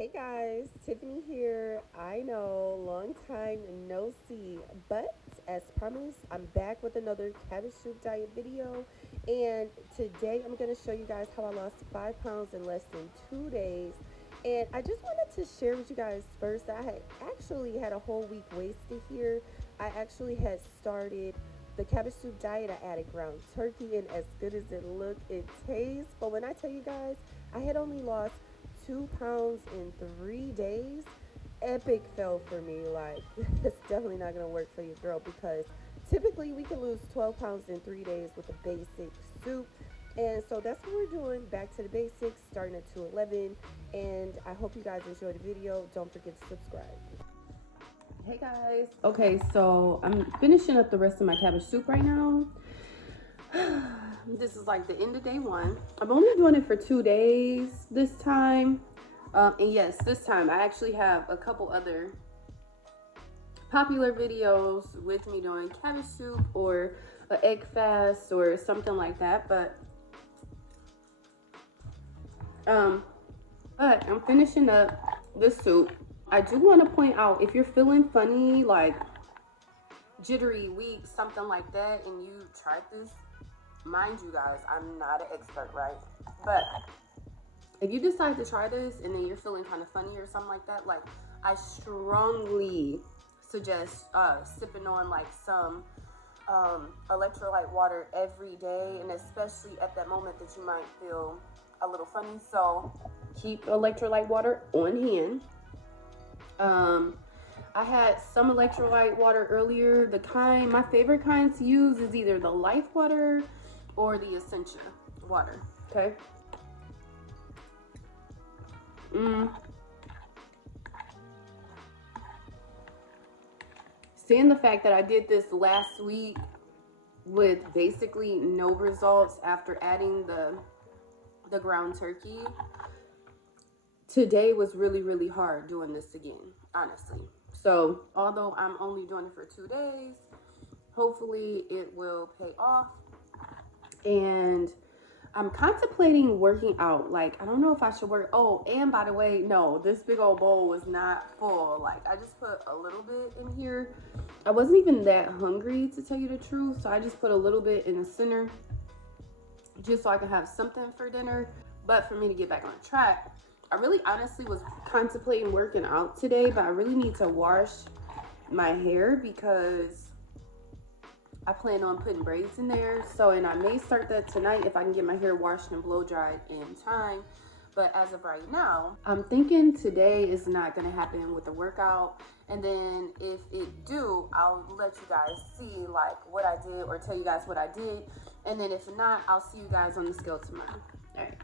Hey guys, Tiffany here. I know, long time no see, but as promised, I'm back with another cabbage soup diet video. And today I'm going to show you guys how I lost 5 pounds in less than 2 days. And I just wanted to share with you guys first that I had actually had a whole week wasted here. I actually had started the cabbage soup diet. I added ground turkey, and as good as it looked, it tastes. But when I tell you guys, I had only lost 2 pounds in 3 days. Epic fail for me. Like, it's definitely not gonna work for your girl because typically we can lose 12 pounds in 3 days with a basic soup. And so that's what we're doing. Back to the basics, starting at 211. And I hope you guys enjoyed the video. Don't forget to subscribe. Hey guys. Okay, so I'm finishing up the rest of my cabbage soup right now. This is like the end of day one. I'm only doing it for 2 days this time. And yes, this time I actually have a couple other popular videos with me doing cabbage soup or an egg fast or something like that. But I'm finishing up this soup. I do want to point out, if you're feeling funny, like jittery, weak, something like that, and you tried this, mind you guys, I'm not an expert, right? But if you decide to try this and then you're feeling kind of funny or something like that, like, I strongly suggest sipping on like some electrolyte water every day, and especially at that moment that you might feel a little funny. So keep electrolyte water on hand. I had some electrolyte water earlier. My favorite kind to use is either the Life water or the Essentia water, okay? Seeing the fact that I did this last week with basically no results after adding the ground turkey, today was really, really hard doing this again, honestly. So although I'm only doing it for 2 days, hopefully it will pay off. And I'm contemplating working out. Like, I don't know if I should work. Oh, and by the way, no, this big old bowl was not full. Like, I just put a little bit in here. I wasn't even that hungry, to tell you the truth. So I just put a little bit in the center just so I can have something for dinner. But for me to get back on track, I really honestly was contemplating working out today, but I really need to wash my hair because I plan on putting braids in there. So, and I may start that tonight if I can get my hair washed and blow dried in time. But as of right now, I'm thinking today is not going to happen with the workout. And then if it do, I'll let you guys see like what I did or tell you guys what I did. And then if not, I'll see you guys on the scale tomorrow. All right.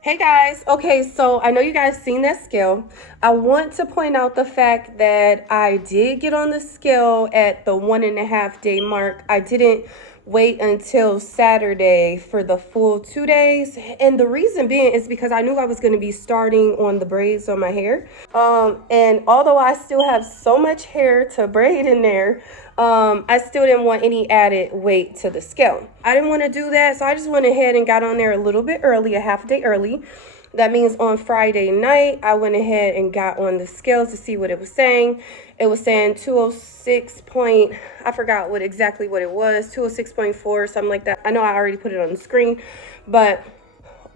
Hey guys, okay, so I know you guys seen that scale. I want to point out the fact that I did get on the scale at the 1.5 day mark. I didn't wait until Saturday for the full 2 days. And the reason being is because I knew I was going to be starting on the braids on my hair. And although I still have so much hair to braid in there, I still didn't want any added weight to the scale. I didn't want to do that, so I just went ahead and got on there a little bit early, a half day early. That means on Friday night, I went ahead and got on the scale to see what it was saying. It was saying 206 point, I forgot exactly what it was, 206.4, something like that. I know I already put it on the screen, but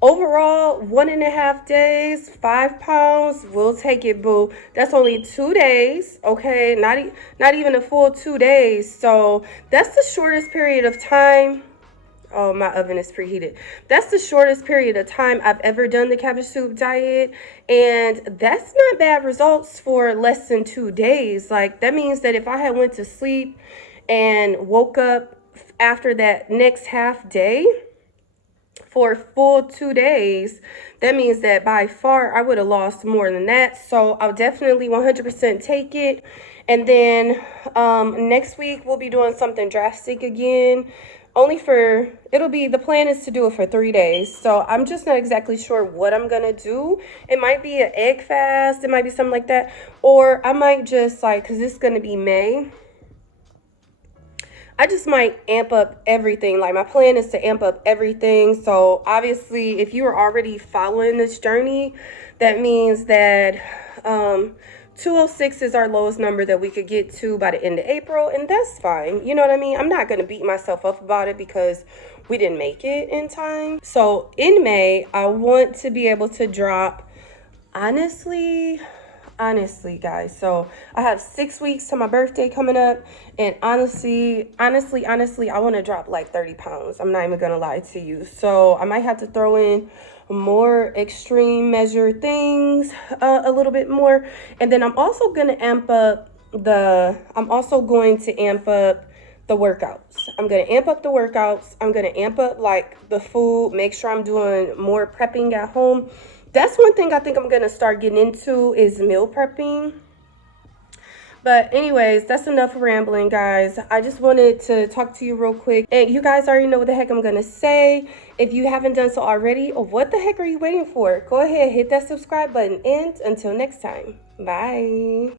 overall, 1.5 days, 5 pounds, we'll take it, boo. That's only 2 days, okay? Not even a full 2 days. So that's the shortest period of time. Oh, my oven is preheated. That's the shortest period of time I've ever done the cabbage soup diet. And that's not bad results for less than 2 days. Like, that means that if I had went to sleep and woke up after that next half day, for a full 2 days, that means that by far I would have lost more than that. So I'll definitely 100% take it. And then next week we'll be doing something drastic again. the plan is to do it for 3 days. So I'm just not exactly sure what I'm gonna do. It might be an egg fast, it might be something like that. Or I might just like, cause it's gonna be May, I just might amp up everything. Like my plan is to amp up everything. So obviously if you are already following this journey, that means that 206 is our lowest number that we could get to by the end of April, and that's fine. You know what I mean? I'm not going to beat myself up about it because we didn't make it in time. So in May, I want to be able to drop, honestly, guys, so I have 6 weeks to my birthday coming up, and honestly, I want to drop like 30 pounds. I'm not even gonna lie to you. So I might have to throw in more extreme measure things, a little bit more. And then I'm also going to amp up the workouts. I'm going to amp up the workouts. I'm going to amp up like the food, make sure I'm doing more prepping at home. That's one thing I think I'm going to start getting into is meal prepping. But anyways, that's enough rambling, guys. I just wanted to talk to you real quick. And you guys already know what the heck I'm going to say. If you haven't done so already, what the heck are you waiting for? Go ahead, hit that subscribe button. And until next time, bye.